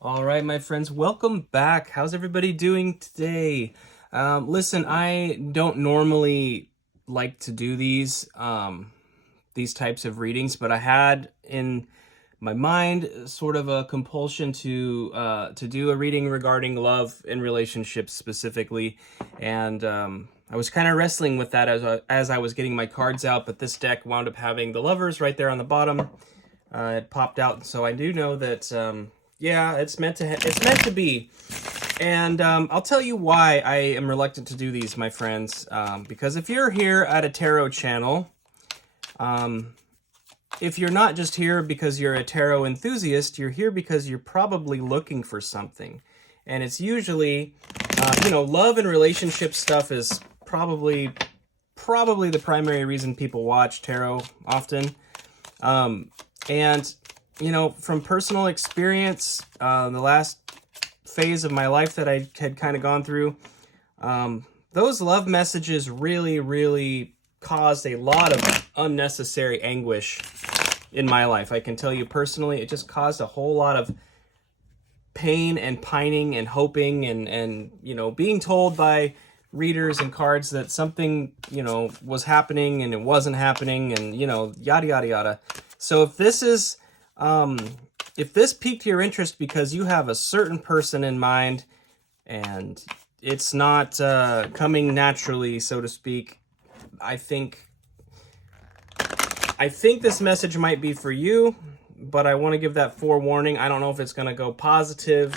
All right, my friends, welcome back. How's everybody doing today? Listen, I don't normally like to do these types of readings, but I had in my mind sort of a compulsion to do a reading regarding love and relationships specifically, and I was kind of wrestling with that as I was getting my cards out. But this deck wound up having the lovers right there on the bottom. It popped out, so I do know that yeah, it's meant to be. And I'll tell you why I am reluctant to do these, my friends. Because if you're here at a tarot channel, if you're not just here because you're a tarot enthusiast, you're here because you're probably looking for something. And it's usually, love and relationship stuff is probably the primary reason people watch tarot often. And, from personal experience, the last phase of my life that I had kind of gone through, those love messages really, really caused a lot of unnecessary anguish in my life. I can tell you personally, it just caused a whole lot of pain and pining and hoping and being told by readers and cards that something, was happening and it wasn't happening and, yada, yada, yada. So if this piqued your interest because you have a certain person in mind and it's not coming naturally, so to speak, I think this message might be for you, but I want to give that forewarning. I don't know if it's going to go positive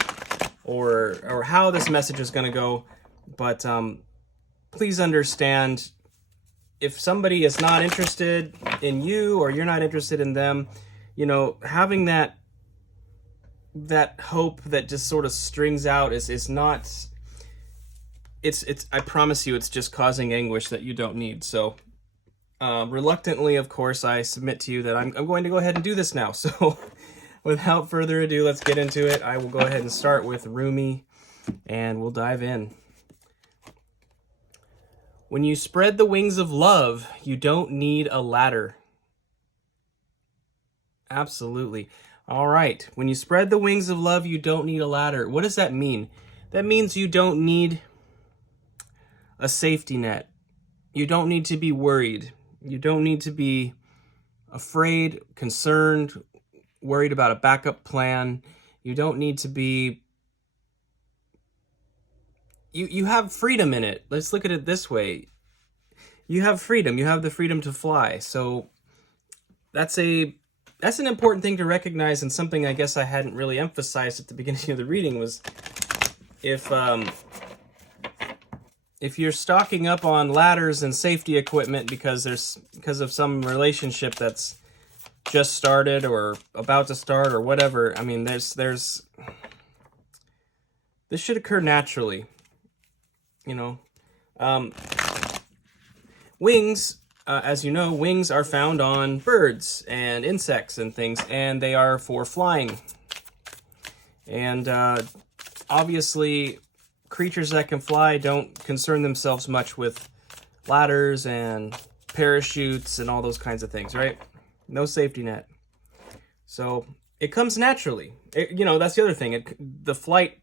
or how this message is going to go, but please understand, if somebody is not interested in you or you're not interested in them, having that hope that just sort of strings out is not, it's I promise you, it's just causing anguish that you don't need. So reluctantly, of course, I submit to you that I'm going to go ahead and do this now. So without further ado, let's get into it. I will go ahead and start with Rumi and we'll dive in. When you spread the wings of love, you don't need a ladder. Absolutely. All right. When you spread the wings of love, you don't need a ladder. What does that mean? That means you don't need a safety net. You don't need to be worried. You don't need to be afraid, concerned, worried about a backup plan. You don't need to be... You have freedom in it. Let's look at it this way. You have freedom. You have the freedom to fly. So that's an important thing to recognize, and something I guess I hadn't really emphasized at the beginning of the reading was if you're stocking up on ladders and safety equipment because of some relationship that's just started or about to start or whatever, I mean, this should occur naturally, Wings, as you know, wings are found on birds and insects and things, and they are for flying. And obviously, creatures that can fly don't concern themselves much with ladders and parachutes and all those kinds of things, right? No safety net. So it comes naturally. That's the other thing. The flight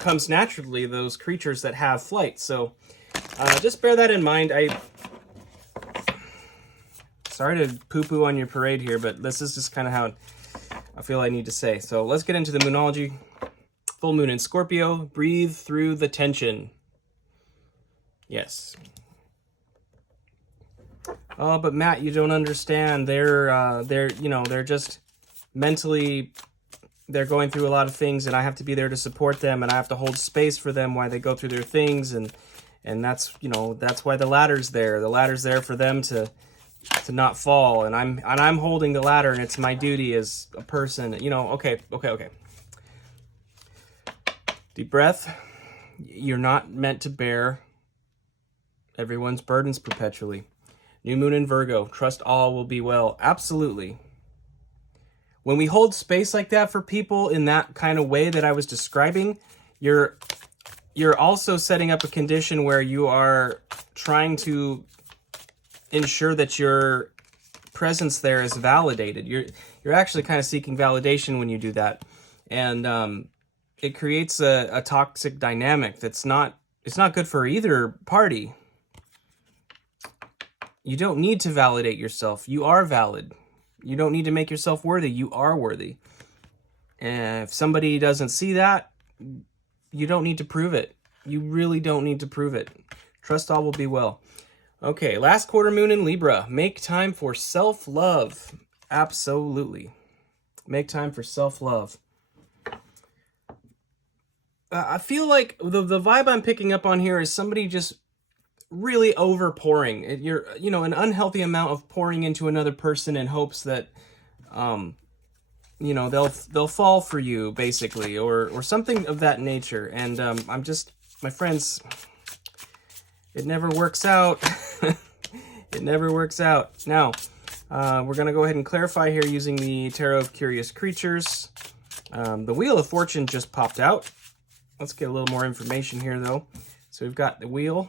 comes naturally, those creatures that have flight. So just bear that in mind. Sorry to poo-poo on your parade here, but this is just kind of how I feel I need to say. So let's get into the Moonology. Full moon in Scorpio. Breathe through the tension. Yes. Oh, but Matt, you don't understand. They're just mentally, they're going through a lot of things, and I have to be there to support them, and I have to hold space for them while they go through their things, and that's why the ladder's there. The ladder's there for them to not fall, and I'm holding the ladder, and it's my duty as a person. Okay. Deep breath. You're not meant to bear everyone's burdens perpetually. New moon in Virgo. Trust all will be well. Absolutely. When we hold space like that for people in that kind of way that I was describing, you're also setting up a condition where you are trying to ensure that your presence there is validated. You're actually kind of seeking validation when you do that. And it creates a toxic dynamic that's not, it's not good for either party. You don't need to validate yourself. You are valid. You don't need to make yourself worthy. You are worthy. And if somebody doesn't see that, you don't need to prove it. You really don't need to prove it. Trust all will be well. Okay, last quarter moon in Libra. Make time for self-love. Absolutely. Make time for self-love. I feel like the vibe I'm picking up on here is somebody just really over pouring. You're, you know, an unhealthy amount of pouring into another person in hopes that, you know, they'll fall for you, basically, or something of that nature. And I'm just, my friends, it never works out. It never works out. Now, we're going to go ahead and clarify here using the Tarot of Curious Creatures. The Wheel of Fortune just popped out. Let's get a little more information here, though. So we've got the Wheel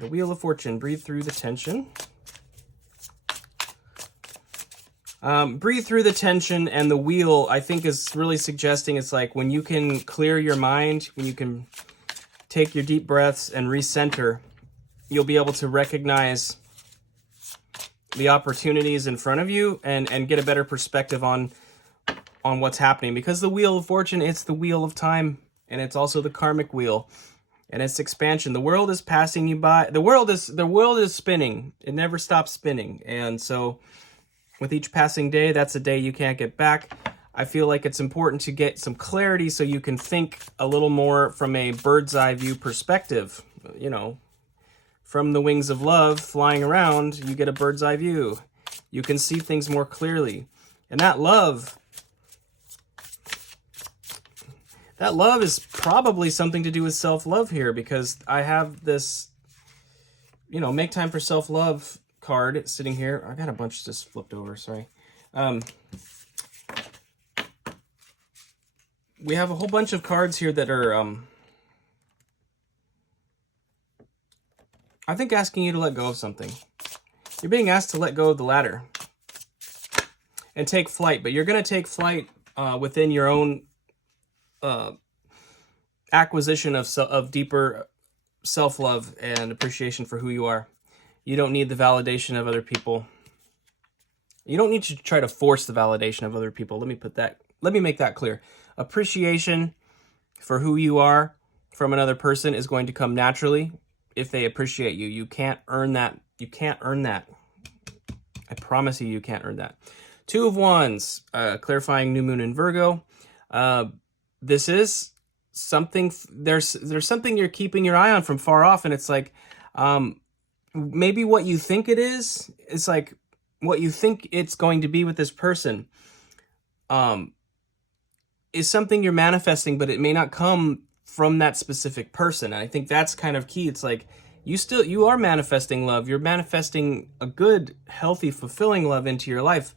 of Fortune. Breathe through the tension. Breathe through the tension, and the wheel, I think, is really suggesting it's like when you can clear your mind, when you can take your deep breaths and recenter, you'll be able to recognize the opportunities in front of you and get a better perspective on what's happening. Because the Wheel of Fortune, it's the wheel of time, and it's also the karmic wheel, and it's expansion. The world is passing you by. The world is spinning. It never stops spinning. And so with each passing day, that's a day you can't get back. I feel like it's important to get some clarity so you can think a little more from a bird's eye view perspective. You know, from the wings of love flying around, you get a bird's eye view. You can see things more clearly. And that love is probably something to do with self-love here, because I have this, you know, make time for self-love card sitting here. I got a bunch just flipped over, sorry. We have a whole bunch of cards here that are, I think, asking you to let go of something. You're being asked to let go of the ladder and take flight, but you're going to take flight within your own acquisition of deeper self-love and appreciation for who you are. You don't need the validation of other people. You don't need to try to force the validation of other people. Let me make that clear. Appreciation for who you are from another person is going to come naturally if they appreciate you. You can't earn that. You can't earn that. I promise you can't earn that. Two of Wands, clarifying new moon in Virgo. This is something, there's something you're keeping your eye on from far off, and it's like, maybe what you think it is, it's like what you think it's going to be with this person, is something you're manifesting, but it may not come from that specific person. And I think that's kind of key. It's like you are manifesting love. You're manifesting a good, healthy, fulfilling love into your life.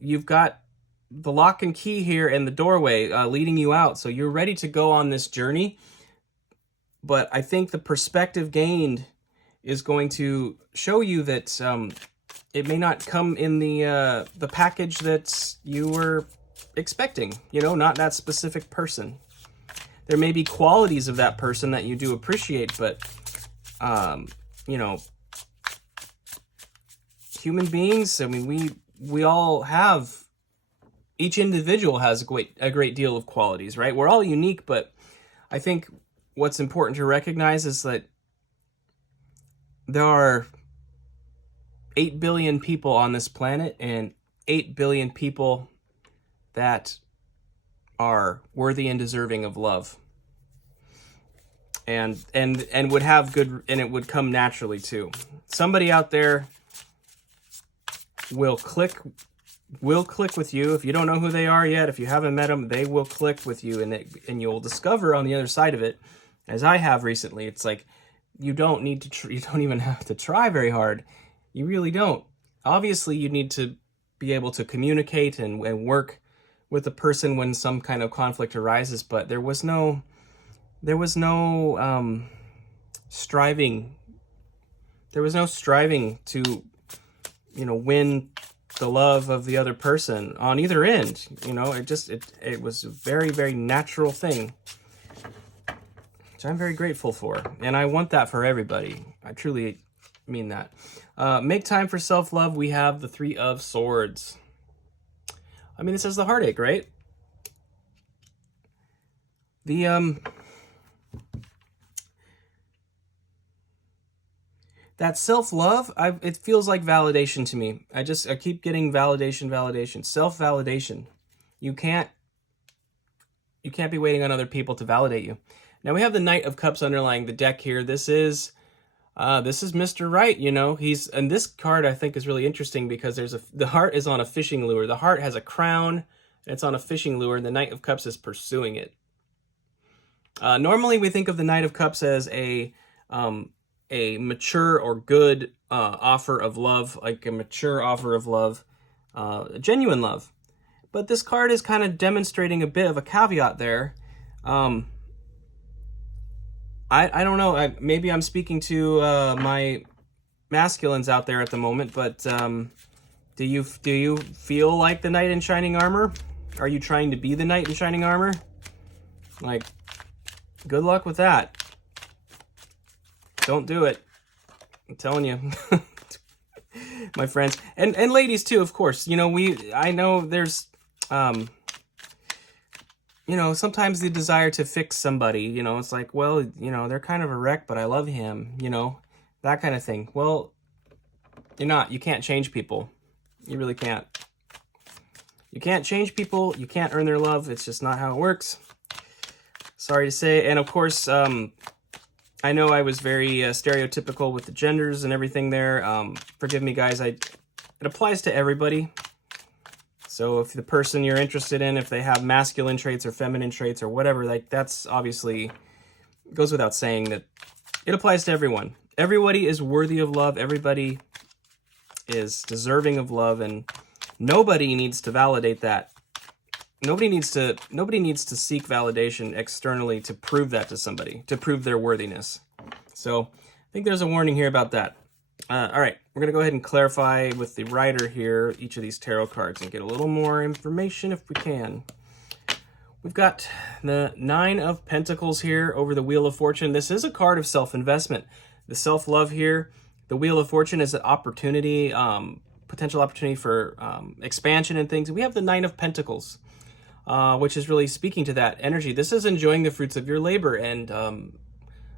You've got the lock and key here and the doorway leading you out. So you're ready to go on this journey. But I think the perspective gained is going to show you that it may not come in the package that you were expecting. You know, not that specific person. There may be qualities of that person that you do appreciate, but you know, human beings, I mean, we all have, each individual has a great deal of qualities, right? We're all unique, but I think what's important to recognize is that there are 8 billion people on this planet, and 8 billion people that are worthy and deserving of love. And would have good, and it would come naturally too. Somebody out there will click with you. If you don't know who they are yet, if you haven't met them, they will click with you, and you'll discover on the other side of it, as I have recently, it's like you don't need to you don't even have to try very hard. You really don't. Obviously, you need to be able to communicate and work with the person when some kind of conflict arises, but there was no striving. There was no striving to, you know, win the love of the other person on either end. You know, it was a very, very natural thing, which I'm very grateful for. And I want that for everybody. I truly mean that. Make time for self-love. We have the Three of Swords. I mean, this is the heartache, right? That self-love, it feels like validation to me. I keep getting validation, self-validation. You can't be waiting on other people to validate you. Now we have the Knight of Cups underlying the deck here. This is Mr. Right, you know. And this card I think is really interesting because the heart is on a fishing lure. The heart has a crown, and it's on a fishing lure, and the Knight of Cups is pursuing it. Normally we think of the Knight of Cups as a mature or good offer of love, like a mature offer of love, genuine love. But this card is kind of demonstrating a bit of a caveat there. I don't know. Maybe I'm speaking to my masculines out there at the moment, but do you feel like the knight in shining armor? Are you trying to be the knight in shining armor? Like, good luck with that. Don't do it. I'm telling you. My friends. And ladies too, of course. You know, I know there's you know, sometimes the desire to fix somebody, you know, it's like, well, you know, they're kind of a wreck, but I love him, you know, that kind of thing. Well, you can't change people. You really can't. You can't change people. You can't earn their love. It's just not how it works. Sorry to say. And of course, I know I was very stereotypical with the genders and everything there. Forgive me, guys. It applies to everybody. So if the person you're interested in, if they have masculine traits or feminine traits or whatever, like that's obviously goes without saying that it applies to everyone. Everybody is worthy of love. Everybody is deserving of love, and nobody needs to validate that. Nobody needs to seek validation externally to prove that to somebody, to prove their worthiness. So I think there's a warning here about that. All right, we're going to go ahead and clarify with the writer here each of these tarot cards and get a little more information if we can. We've got the Nine of Pentacles here over the Wheel of Fortune. This is a card of self-investment. The self-love here, the Wheel of Fortune is an opportunity, potential opportunity for expansion and things. We have the Nine of Pentacles, which is really speaking to that energy. This is enjoying the fruits of your labor and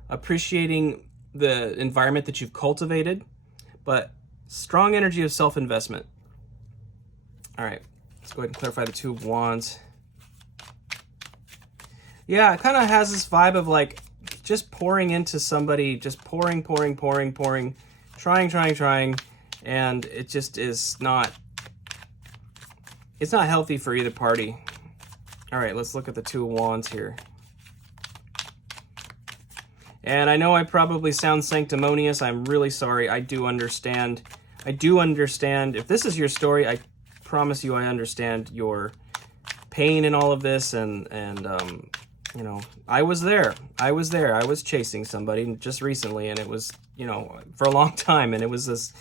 appreciating the environment that you've cultivated, but strong energy of self-investment. All right, let's go ahead and clarify the Two of Wands. Yeah, it kind of has this vibe of like just pouring into somebody, just pouring, trying, and it just is not, it's not healthy for either party. All right, let's look at the Two of Wands here. And I know I probably sound sanctimonious. I'm really sorry. I do understand. If this is your story, I promise you I understand your pain in all of this. And you know, I was there. I was chasing somebody just recently, and it was, you know, for a long time. And it was this,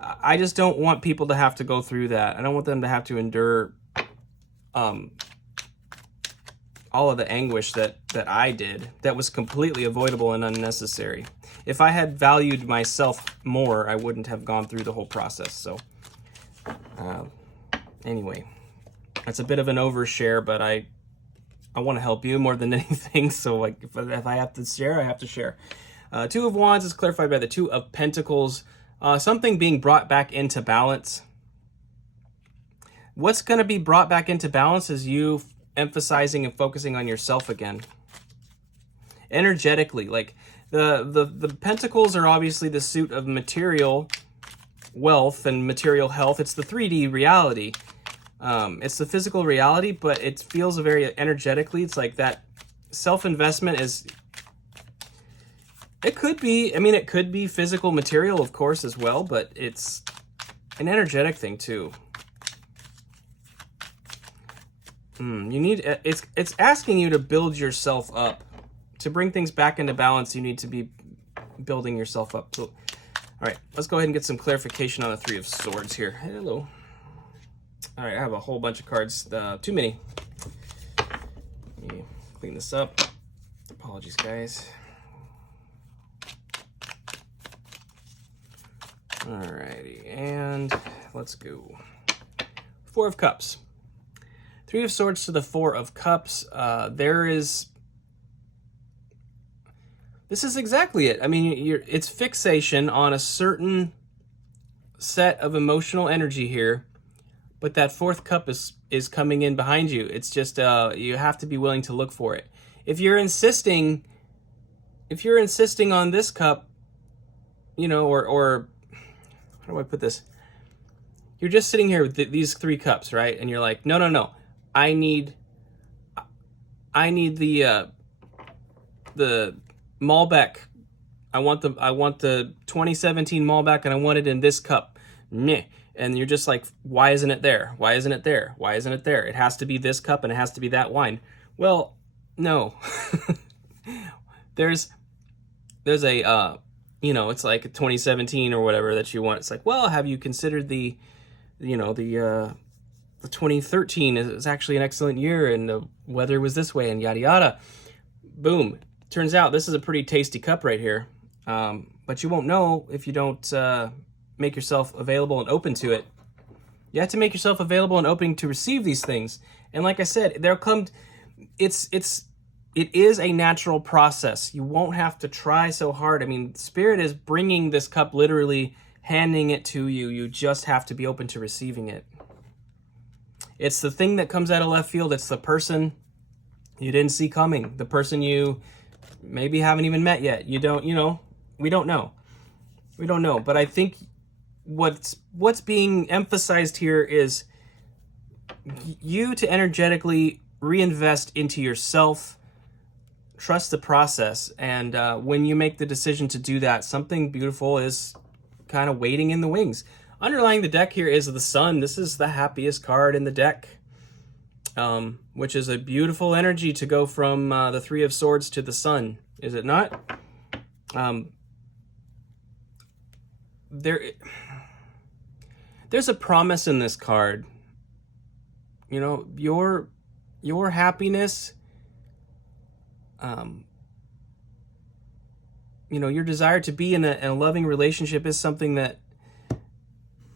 I just don't want people to have to go through that. I don't want them to have to endure all of the anguish that I did that was completely avoidable and unnecessary. If I had valued myself more, I wouldn't have gone through the whole process. So anyway, that's a bit of an overshare, but I want to help you more than anything. So like if I have to share, I have to share. Two of Wands is clarified by the Two of Pentacles. Something being brought back into balance. What's going to be brought back into balance is you emphasizing and focusing on yourself again. Energetically, like the pentacles are obviously the suit of material wealth and material health. It's the 3D reality. It's the physical reality, but it feels very energetically. It's like that self-investment is, it could be, I mean, it could be physical material, of course, as well, but it's an energetic thing too. You need, it's asking you to build yourself up. To bring things back into balance, you need to be building yourself up. So, all right, let's go ahead and get some clarification on the Three of Swords here. Hello. All right, I have a whole bunch of cards. Too many. Let me clean this up. Apologies, guys. Alrighty, and let's go. Four of Cups. Three of Swords to the Four of Cups. This is exactly it. I mean, it's fixation on a certain set of emotional energy here, but that fourth cup is coming in behind you. It's just you have to be willing to look for it. If you're insisting on this cup, you know, or how do I put this? You're just sitting here with these three cups, right? And you're like, no. I need the Malbec. I want the 2017 Malbec, and I want it in this cup. Meh. And you're just like, why isn't it there? Why isn't it there? Why isn't it there? It has to be this cup and it has to be that wine. Well, no. there's a you know, it's like 2017 or whatever that you want. It's like, well, have you considered the 2013 is actually an excellent year and the weather was this way and yada yada. Boom. Turns out this is a pretty tasty cup right here. But you won't know if you don't make yourself available and open to it. You have to make yourself available and open to receive these things. And like I said, it is a natural process. You won't have to try so hard. I mean, Spirit is bringing this cup, literally handing it to you. You just have to be open to receiving it. It's the thing that comes out of left field. It's the person you didn't see coming. The person you maybe haven't even met yet. We don't know. We don't know. But I think what's being emphasized here is you to energetically reinvest into yourself, trust the process, and when you make the decision to do that, something beautiful is kind of waiting in the wings. Underlying the deck here is the Sun. This is the happiest card in the deck, which is a beautiful energy to go from the Three of Swords to the Sun, is it not? There's a promise in this card. You know, your happiness, your desire to be in a loving relationship is something that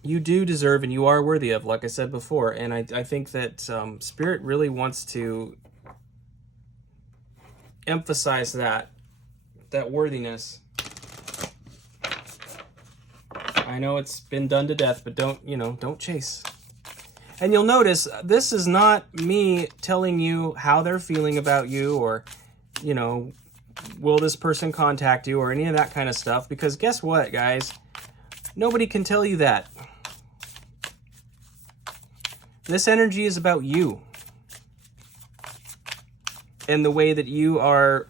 you do deserve and you are worthy of, like I said before. And I think that Spirit really wants to emphasize that worthiness. I know it's been done to death, but don't chase. And you'll notice this is not me telling you how they're feeling about you or, will this person contact you or any of that kind of stuff. Because guess what, guys? Nobody can tell you that. This energy is about you and the way that you are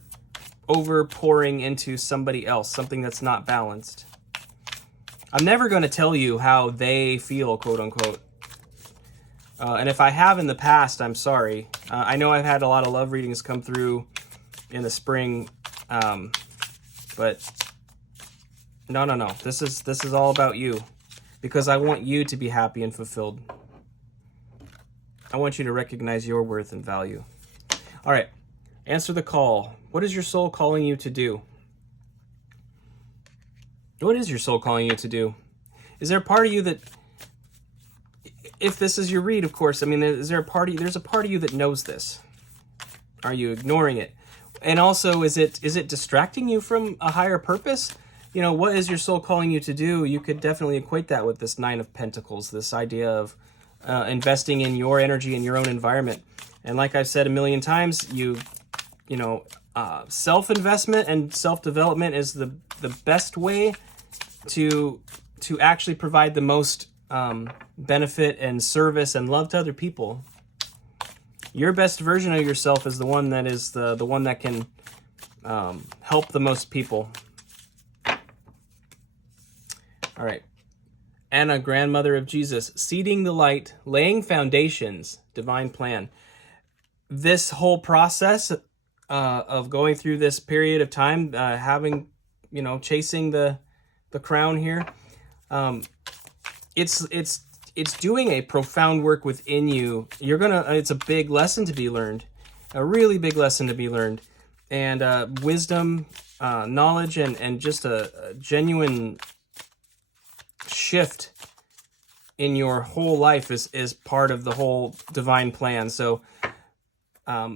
over pouring into somebody else, something that's not balanced. I'm never going to tell you how they feel, quote unquote. And if I have in the past, I'm sorry. I know I've had a lot of love readings come through in the spring, but no. This is all about you, because I want you to be happy and fulfilled. I want you to recognize your worth and value. All right, answer the call. What is your soul calling you to do? What is your soul calling you to do? Is there a part of you that, if this is your read, of course, I mean, there's a part of you that knows this. Are you ignoring it? And also, is it distracting you from a higher purpose? What is your soul calling you to do? You could definitely equate that with this Nine of Pentacles, this idea of investing in your energy in your own environment. And like I've said a million times, self-investment and self-development is the best way to actually provide the most benefit and service and love to other people. Your best version of yourself is the one that is the one that can help the most people. All right. Anna, grandmother of Jesus, seeding the light, laying foundations, divine plan. This whole process of going through this period of time, chasing the crown here, it's it's doing a profound work within you. It's a big lesson to be learned, a really big lesson to be learned, and wisdom, knowledge, and just a genuine shift in your whole life is part of the whole divine plan. So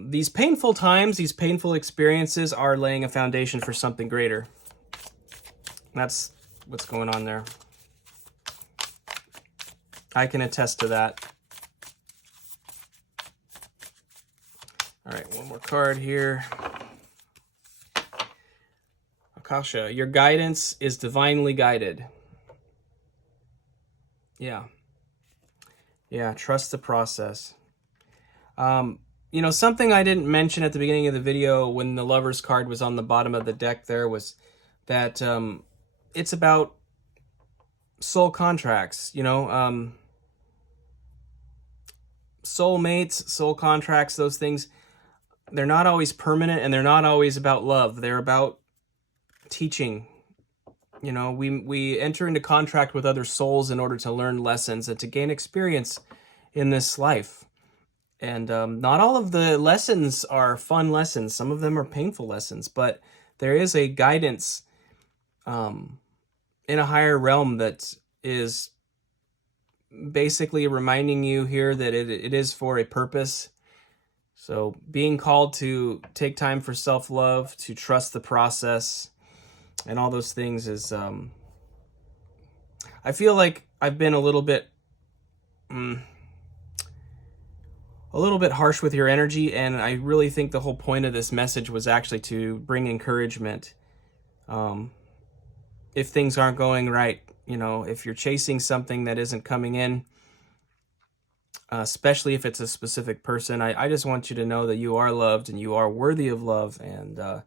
these painful times, these painful experiences are laying a foundation for something greater. That's what's going on there. I can attest to that. All right, one more card here. Akasha, your guidance is divinely guided. Yeah. Yeah, trust the process. You know, something I didn't mention at the beginning of the video when the Lover's card was on the bottom of the deck there was that it's about soul contracts, you know, soulmates, soul contracts, those things, they're not always permanent and they're not always about love. They're about teaching. You know, we enter into contract with other souls in order to learn lessons and to gain experience in this life. And not all of the lessons are fun lessons. Some of them are painful lessons, but there is a guidance in a higher realm that is basically reminding you here that it is for a purpose. So being called to take time for self-love, to trust the process, and all those things is, I feel like I've been a little bit harsh with your energy, and I really think the whole point of this message was actually to bring encouragement. If things aren't going right, you know, if you're chasing something that isn't coming in, especially if it's a specific person, I just want you to know that you are loved and you are worthy of love, and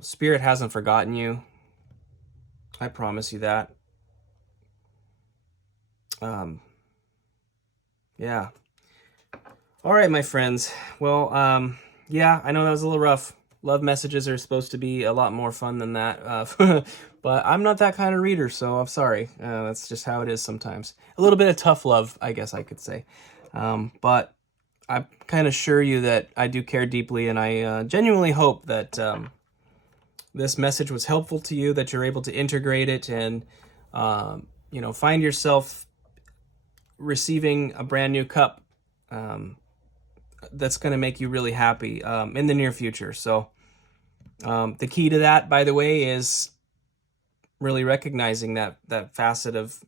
Spirit hasn't forgotten you. I promise you that. Yeah. All right, my friends. Well, yeah, I know that was a little rough. Love messages are supposed to be a lot more fun than that. But I'm not that kind of reader, so I'm sorry. That's just how it is sometimes. A little bit of tough love, I guess I could say. But I kind of assure you that I do care deeply, and I genuinely hope that this message was helpful to you, that you're able to integrate it and, you know, find yourself receiving a brand new cup that's going to make you really happy in the near future. So the key to that, by the way, is really recognizing that facet of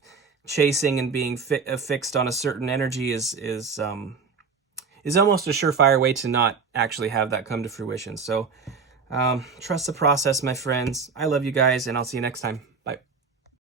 chasing and being fixed on a certain energy is almost a surefire way to not actually have that come to fruition. So trust the process, my friends. I love you guys, and I'll see you next time.